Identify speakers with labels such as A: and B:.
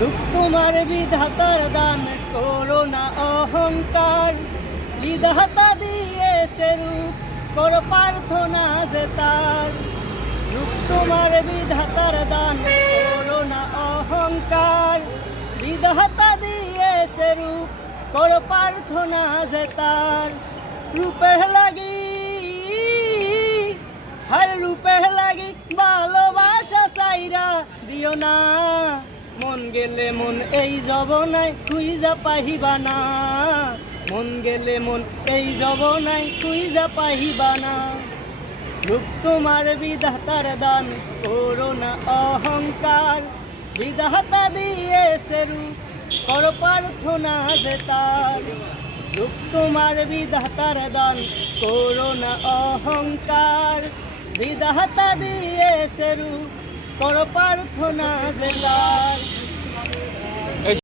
A: তোমার বিধাতার দান করো না অহংকার। বিধাতা দিয়েছে রূপ কর প্রার্থনা যে তার। রূপ তোমার বিধাতার দান করো না অহংকার। বিধাতা দিয়েছে রূপ কর প্রার্থনা যে তার। রূপের লাগি হর রূপের লাগি, ভালোবাসা চাইরা দিও না। মন গেলে মন এই জবনাই তুই যা পাহিবা না। মন গেলে মন এই জবনাই তুই যা পাহিবা না। রূপ তোমার বিধাতার দান করো না অহংকার। বিধাতা দিয়েছে রূপ কর প্রার্থনা যে তার। রূপ তোমার বিধাতার দান করো না অহংকার। বিধাতা দিয়েছে রূপ কর প্রার্থনা যে তার